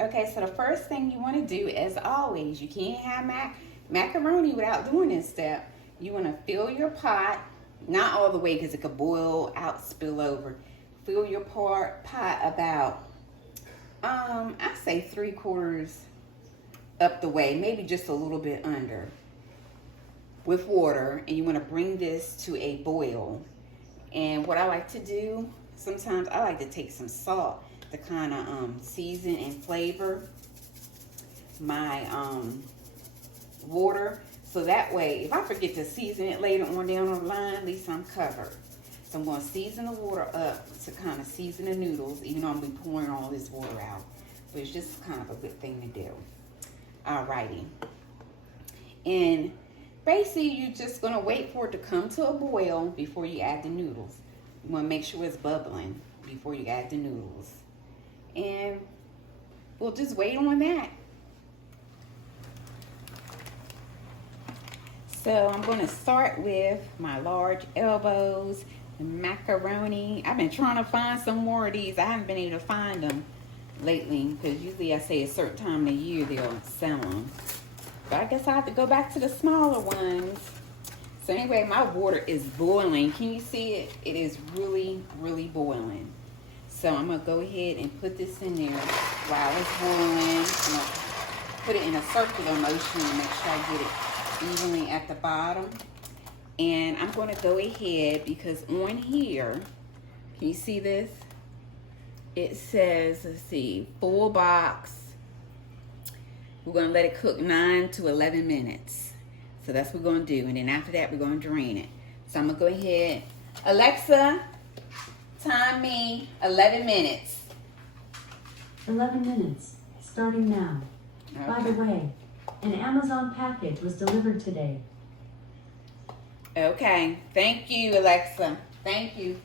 Okay, so the first thing you want to do, as always, you can't have macaroni without doing this step. You want to fill your pot, not all the way because it could boil out, spill over. Fill your pot about, I say 3/4 up the way, maybe just a little bit under, with water. And you want to bring this to a boil. And what I like to do, sometimes I like to take some salt to kind of season and flavor my water. So that way, if I forget to season it later on down the line, at least I'm covered. So I'm going to season the water up to kind of season the noodles, even though I'm going to be pouring all this water out. But it's just kind of a good thing to do. Alrighty. And basically, you're just going to wait for it to come to a boil before you add the noodles. You want to make sure it's bubbling before you add the noodles. And we'll just wait on that. So I'm going to start with my large elbows, the macaroni. I've been trying to find some more of these. I haven't been able to find them lately because usually I say a certain time of the year they'll sell them. But I guess I have to go back to the smaller ones. So anyway, my water is boiling. Can you see it? It is really, really boiling. So I'm going to go ahead and put this in there while it's boiling. I'm going to put it in a circular motion and make sure I get it evenly at the bottom. And I'm going to go ahead because on here, can you see this? It says, let's see, full box. We're going to let it cook 9 to 11 minutes. So that's what we're going to do. And then after that, we're going to drain it. So I'm going to go ahead. Alexa, time me 11 minutes. 11 minutes, starting now. Okay. By the way, an Amazon package was delivered today. Okay. Thank you, Alexa. Thank you.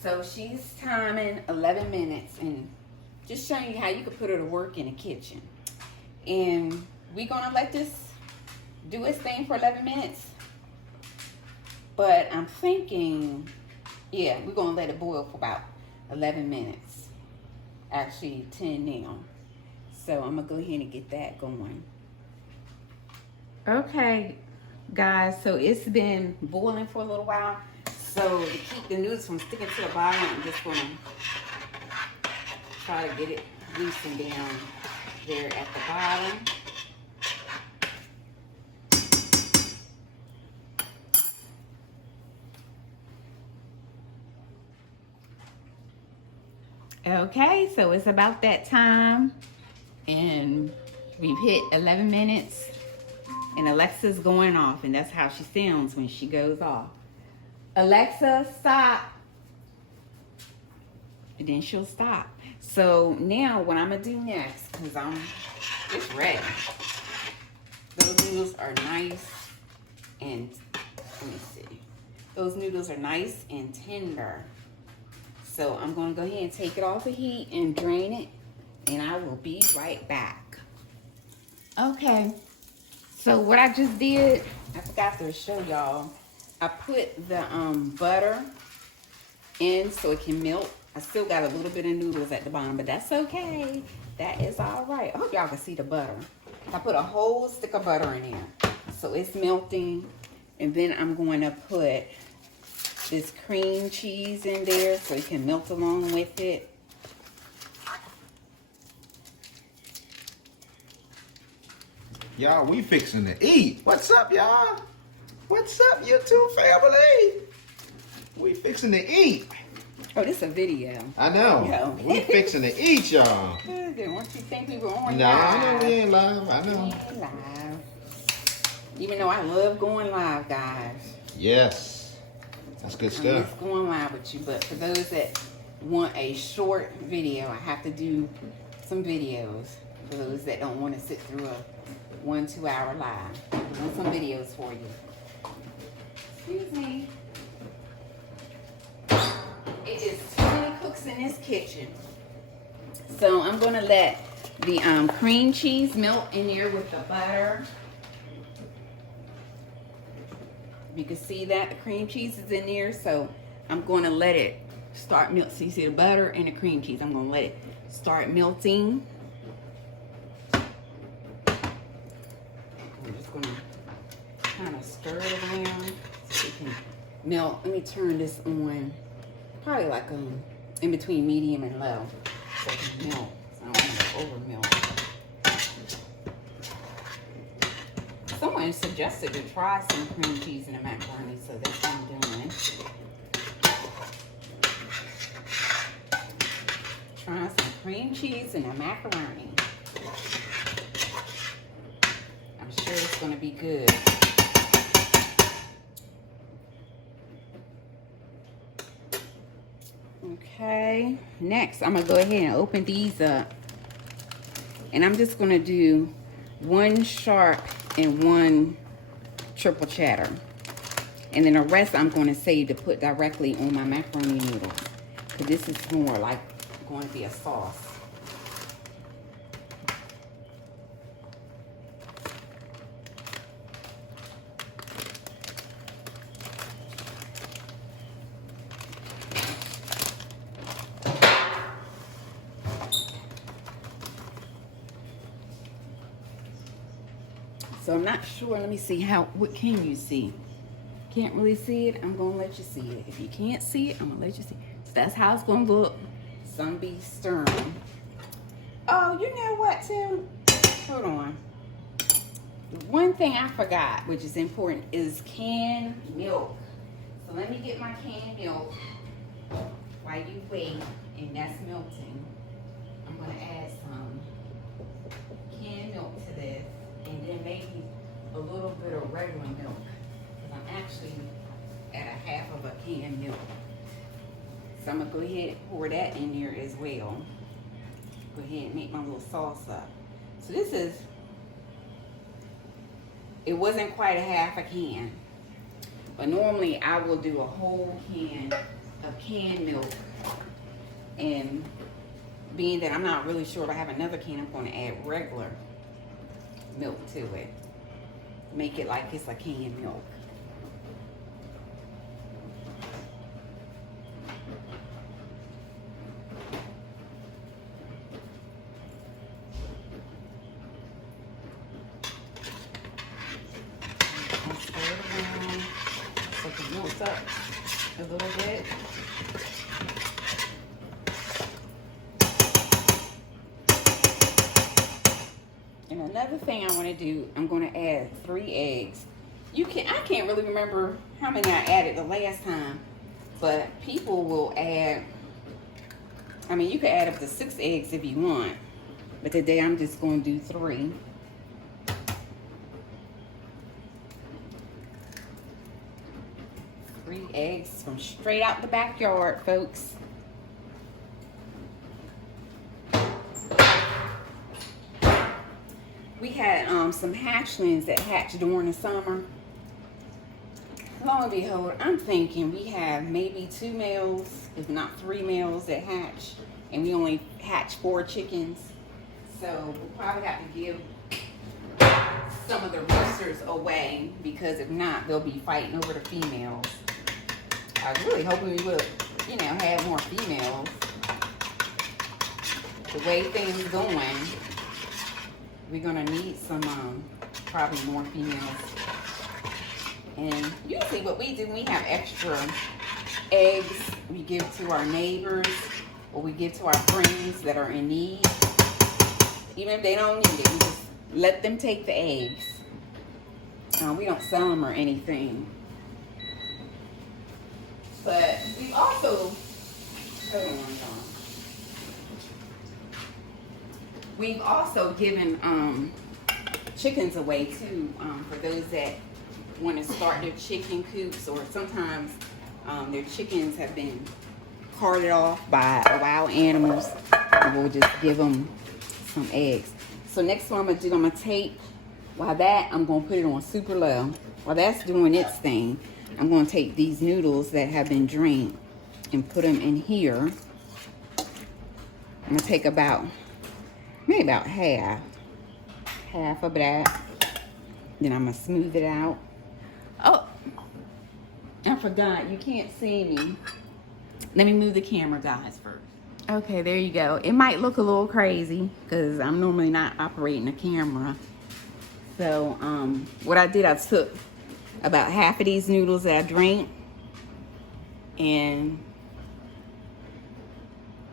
So she's timing 11 minutes and just showing you how you can put her to work in the kitchen. And we're going to let this do its thing for 11 minutes. But I'm thinking, yeah, we're going to let it boil for about 11 minutes. Actually, 10 now. So I'm going to go ahead and get that going. Okay, guys, so it's been boiling for a little while. So to keep the noodles from sticking to the bottom, I'm just going to try to get it loosened down there at the bottom. Okay, so it's about that time, and we've hit 11 minutes, and Alexa's going off, and that's how she sounds when she goes off. Alexa, stop. And then she'll stop. So now what I'm going to do next, because it's ready. Those noodles are nice and, let me see. Those noodles are nice and tender. So I'm going to go ahead and take it off the heat and drain it. And I will be right back. Okay. So what I just did, I forgot to show y'all. I put the butter in so it can melt. I still got a little bit of noodles at the bottom, but that's okay. That is all right. I hope y'all can see the butter. I put a whole stick of butter in there. So it's melting. And then I'm going to put this cream cheese in there so it can melt along with it. Y'all, we fixing to eat. What's up, y'all? What's up, YouTube family? We fixing to eat. Oh, this is a video. I know. Yo. We fixing to eat, y'all. Don't you think we were on No, live? I know we ain't live. I know. We ain't live. Even though I love going live, guys. Yes. That's good I'm stuff. just going live with you. But for those that want a short video, I have to do some videos. For those that don't want to sit through a 1-2 hour live. I want some videos for you. Excuse me. It is too many cooks in this kitchen. So I'm going to let the cream cheese melt in here with the butter. You can see that the cream cheese is in there. So I'm going to let it start melt. So you see the butter and the cream cheese. I'm gonna let it start melting. I'm just gonna kind of stir it around so it can melt. Let me turn this on, probably like in between medium and low, so it can melt. So I don't want to over melt. Someone suggested to try some cream cheese in the macaroni, so that's what I'm doing. Trying some cream cheese in the macaroni. I'm sure it's going to be good. Okay, next I'm going to go ahead and open these up. And I'm just going to do one sharp and one triple cheddar. And then the rest I'm going to save to put directly on my macaroni noodles. Because this is more like going to be a sauce. So I'm not sure. Let me see what can you see? Can't really see it. I'm gonna let you see it. If you can't see it, I'm gonna let you see it. So that's how it's gonna look. Some be stirring. Oh, you know what too? Hold on. One thing I forgot, which is important, is canned milk. So let me get my canned milk while you wait, and that's melting. I'm gonna add some canned milk to this. And then maybe a little bit of regular milk. Because I'm actually at a half of a can milk. So I'm going to go ahead and pour that in there as well. Go ahead and make my little sauce up. So this is, it wasn't quite a half a can. But normally I will do a whole can of canned milk. And being that I'm not really sure if I have another can, I'm going to add regular milk to it. Make it like it's a canned milk. And stir it around so it melts up a little bit. And another thing I want to do, I'm going to add 3 eggs. I can't really remember how many I added the last time, but people will add, I mean, you can add up to 6 eggs if you want, but today I'm just going to do 3. Three eggs from straight out the backyard, folks. We had some hatchlings that hatched during the summer. Lo and behold, I'm thinking we have maybe 2 males, if not 3 males that hatch, and we only hatch 4 chickens. So we'll probably have to give some of the roosters away, because if not, they'll be fighting over the females. I was really hoping we would, have more females. The way things going, we're gonna need some, probably more females. And usually what we do, we have extra eggs we give to our neighbors, or we give to our friends that are in need. Even if they don't need it, we just let them take the eggs. We don't sell them or anything. But we also, we've also given chickens away too, for those that want to start their chicken coops, or sometimes their chickens have been carted off by wild animals, and we'll just give them some eggs. So next one I'm going to do, I'm going to take, while that, I'm going to put it on super low. While that's doing its thing, I'm going to take these noodles that have been drained and put them in here. I'm going to take maybe about half of that. Then I'm going to smooth it out. Oh, I forgot, you can't see me. Let me move the camera, guys, first. Okay, there you go. It might look a little crazy because I'm normally not operating a camera. So, what I did, I took about half of these noodles that I drank and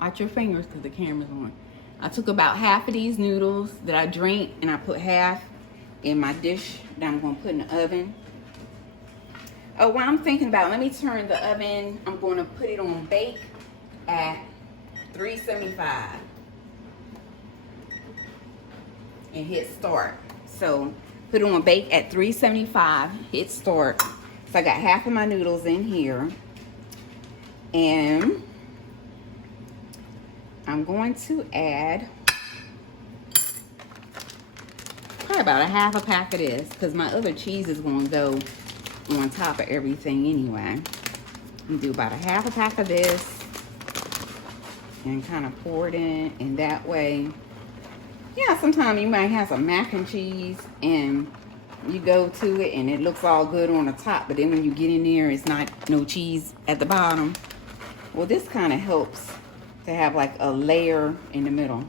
watch your fingers because the camera's on. I took about half of these noodles that I drank and I put half in my dish that I'm going to put in the oven. Oh, what I'm thinking about, let me turn the oven. I'm going to put it on bake at 375 and hit start. So put it on bake at 375, hit start. So I got half of my noodles in here, and I'm going to add probably about a half a pack of this because my other cheese is going to go on top of everything anyway. I'm do about a half a pack of this and kind of pour it in, and that way, yeah, sometimes you might have some mac and cheese and you go to it and it looks all good on the top, but then when you get in there, it's not no cheese at the bottom. Well, this kind of helps to have like a layer in the middle.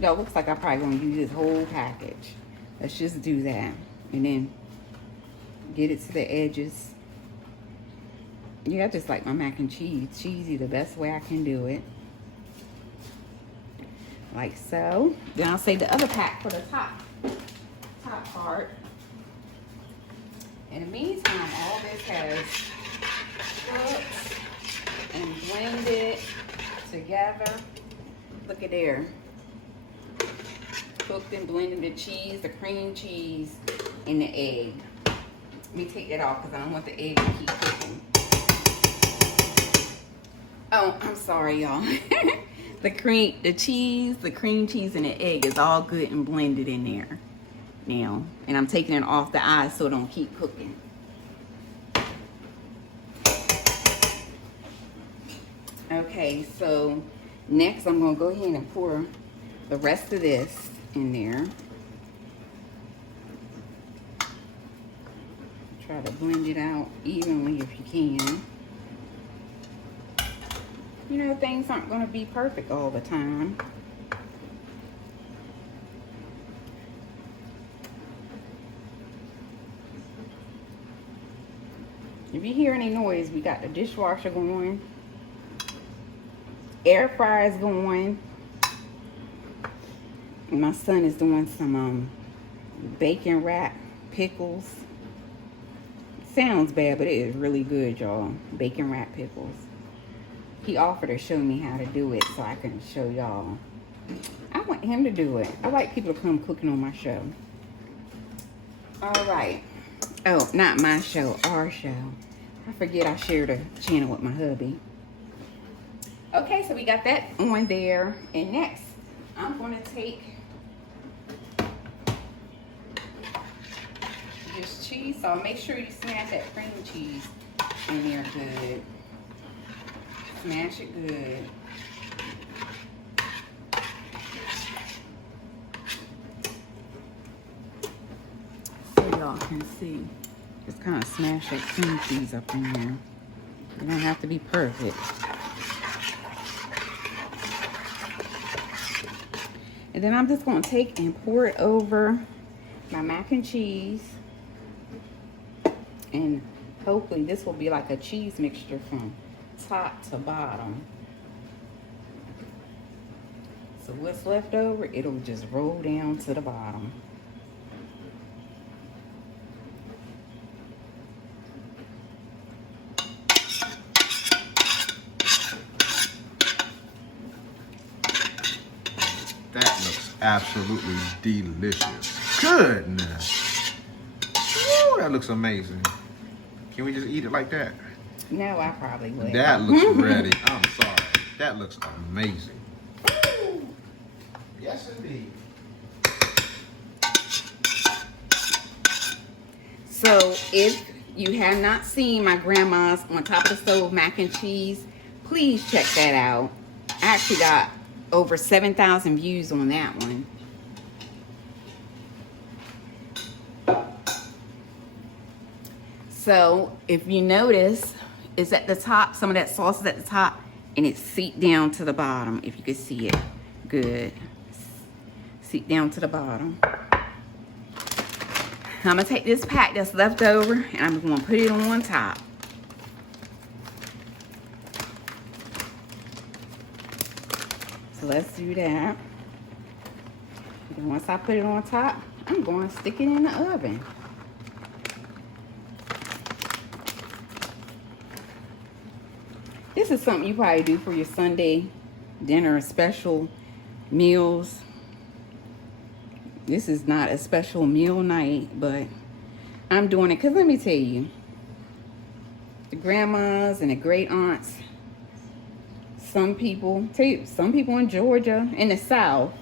Yo, it looks like I'm probably going to use this whole package. Let's just do that. And then get it to the edges. Yeah, I just like my mac and cheese. Cheesy, the best way I can do it. Like so. Then I'll save the other pack for the top part. In the meantime, all this has cooked and blended together. Look at there. Cooked and blended the cheese, the cream cheese, and the egg. Let me take that off because I don't want the egg to keep cooking. Oh, I'm sorry, y'all. The cream cheese, and the egg is all good and blended in there now. And I'm taking it off the eye so it don't keep cooking. Okay, so next I'm going to go ahead and pour the rest of this in there. Try to blend it out evenly if you can. You know, things aren't going to be perfect all the time. If you hear any noise, we got the dishwasher going. Air fryer is going. And my son is doing some bacon wrap pickles. It sounds bad, but it is really good, y'all. Bacon wrap pickles. He offered to show me how to do it so I can show y'all. I want him to do it. I like people to come cooking on my show. All right. Oh, not my show, our show. I forget I shared a channel with my hubby. Okay, so we got that on there. And next, I'm going to take this cheese. So make sure you smash that cream cheese in there good. Smash it good. So y'all can see. Just kind of smash that cream cheese up in there. You don't have to be perfect. And then I'm just going to take and pour it over my mac and cheese. And hopefully this will be like a cheese mixture from top to bottom. So what's left over, it'll just roll down to the bottom. That looks absolutely delicious. Goodness. Woo, that looks amazing. Can we just eat it like that? No, I probably would. That looks ready. I'm sorry. That looks amazing. Woo. Yes, indeed. So if you have not seen my grandma's on top of the stove mac and cheese, please check that out. I actually got over 7,000 views on that one. So if you notice, it's at the top, some of that sauce is at the top, and it seeped down to the bottom, if you could see it. Good. Seep down to the bottom. I'm gonna take this pack that's left over and I'm gonna put it on top. So let's do that. And once I put it on top, I'm going to stick it in the oven. This is something you probably do for your Sunday dinner special meals. This is not a special meal night, but I'm doing it because let me tell you, the grandmas and the great aunts, some people in Georgia, in the South,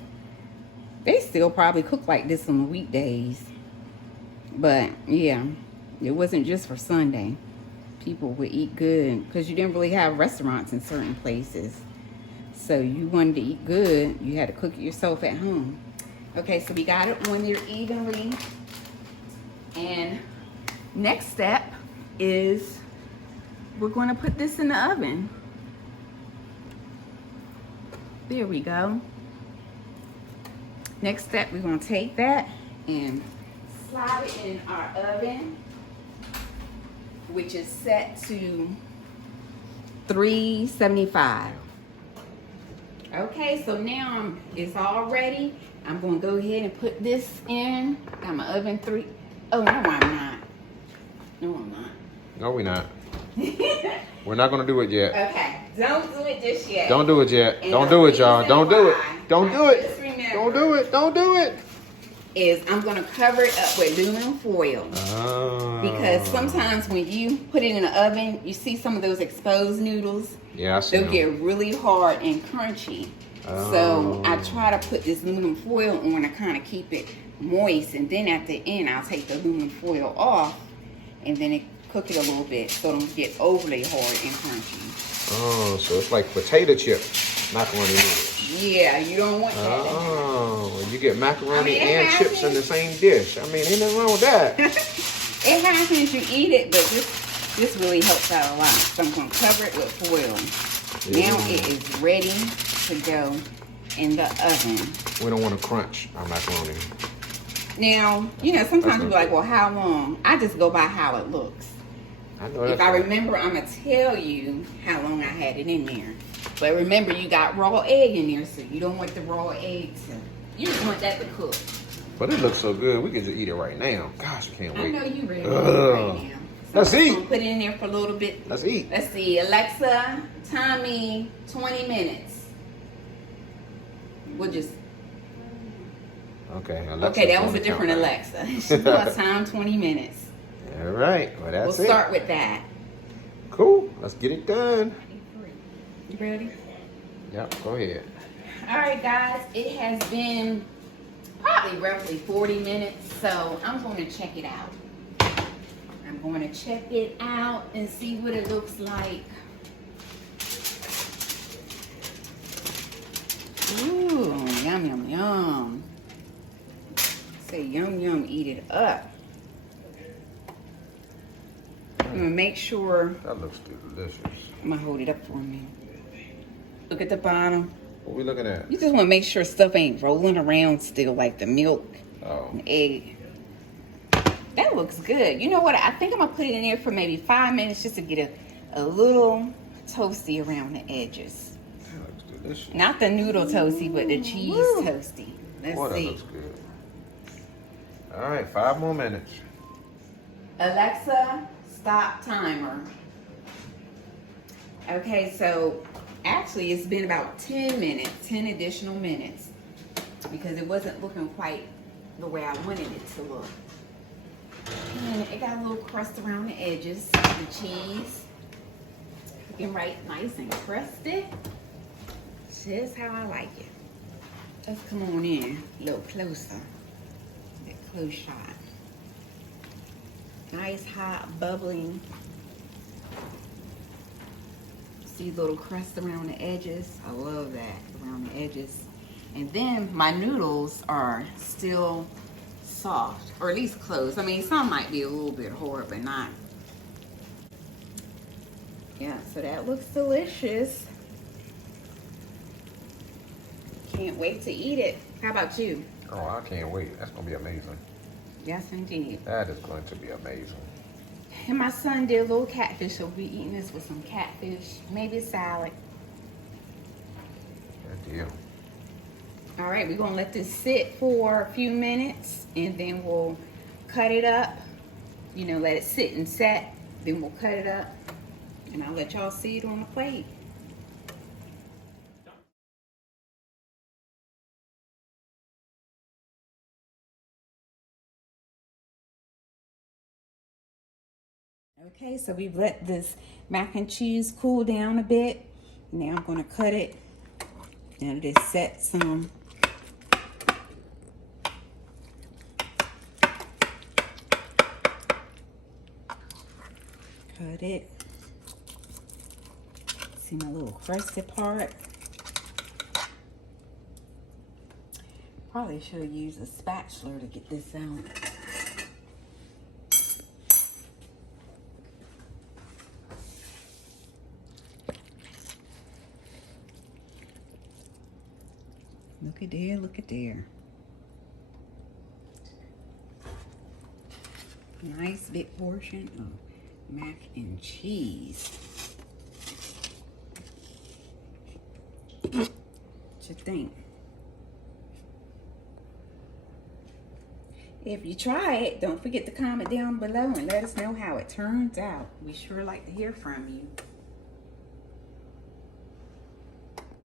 they still probably cook like this on the weekdays. But yeah, it wasn't just for Sunday. People would eat good because you didn't really have restaurants in certain places. So you wanted to eat good, you had to cook it yourself at home. Okay, so we got it on there evenly. And next step is we're going to put this in the oven. There we go. Next step, we're going to take that and slide it in our oven, which is set to 375. Okay, so now it's all ready. I'm going to go ahead and put this in. Got my oven Oh, no, I'm not. No, I'm not. No, we're not. We're not gonna do it yet. Okay, don't do it just yet. Don't do it yet. And don't do it, y'all. Don't do it. Don't do it. Just remember, Don't do it. Don't do it. Is I'm going to cover it up with aluminum foil. Oh. Because sometimes when you put it in the oven, you see some of those exposed noodles. Yeah, I see They'll them. get really hard and crunchy. So I try to put this aluminum foil on to kind of keep it moist. And then at the end, I'll take the aluminum foil off and then cook it a little bit so it don't get overly hard and crunchy. Oh, so it's like potato chip macaroni noodles. Yeah, you don't want that. Oh, you get macaroni and chips in the same dish. I mean, ain't nothing wrong with that. It happens, you eat it, but this really helps out a lot. So I'm going to cover it with foil. Yeah. Now it is ready to go in the oven. We don't want to crunch our macaroni. Now, you know, sometimes you're like, well, how long? I just go by how it looks. I know If I remember, I'm going to tell you how long I had it in there. But remember, you got raw egg in there, so you don't want the raw egg to, you just want that to cook. But it looks so good, we can just eat it right now. Gosh, I can't I wait. know you ready to eat right now. So Let's I'm eat. going to put it in there for a little bit. Let's eat. Let's see, Alexa, time me 20 minutes. We'll just... Okay, Alexa. Okay, that was a different Alexa. She put us time 20 minutes. All right, well, that's We'll it. start with that. Cool, let's get it done. You ready? Yep, go ahead. All right, guys, it has been probably roughly 40 minutes, so I'm going to check it out. I'm going to check it out and see what it looks like. Ooh, yum, yum, yum. Say yum, yum, eat it up. I'm going to make sure. That looks delicious. I'm going to hold it up for me. Look at the bottom. What we looking at? You just want to make sure stuff ain't rolling around still, like the milk and egg. That looks good. You know what? I think I'm going to put it in there for maybe 5 minutes just to get a little toasty around the edges. That looks delicious. Not the noodle toasty, but the cheese toasty. Let's Boy, that see. looks good. All right, 5 more minutes. Alexa, stop timer. Okay, so actually it's been about 10 minutes, 10 additional minutes, because it wasn't looking quite the way I wanted it to look. And it got a little crust around the edges, the cheese. Looking right nice and crusty. Just how I like it. Let's come on in a little closer. That close shot. Nice, hot, bubbling. See little crust around the edges. I love that, around the edges. And then my noodles are still soft, or at least close. I mean, some might be a little bit hard, but not. Yeah, so that looks delicious. Can't wait to eat it. How about you? Oh, I can't wait. That's gonna be amazing. Yes, indeed. That is going to be amazing. And my son did a little catfish, so we'll be eating this with some catfish, maybe salad. Good deal. All right, we're gonna let this sit for a few minutes and then we'll cut it up. You know, let it sit and set, then we'll cut it up and I'll let y'all see it on the plate. Okay, so we've let this mac and cheese cool down a bit. Now I'm gonna cut it and just set some. Cut it. See my little crusted part? Probably should have used a spatula to get this out. Look at there, look at there. Nice big portion of mac and cheese. What you think? If you try it, don't forget to comment down below and let us know how it turns out. We sure like to hear from you.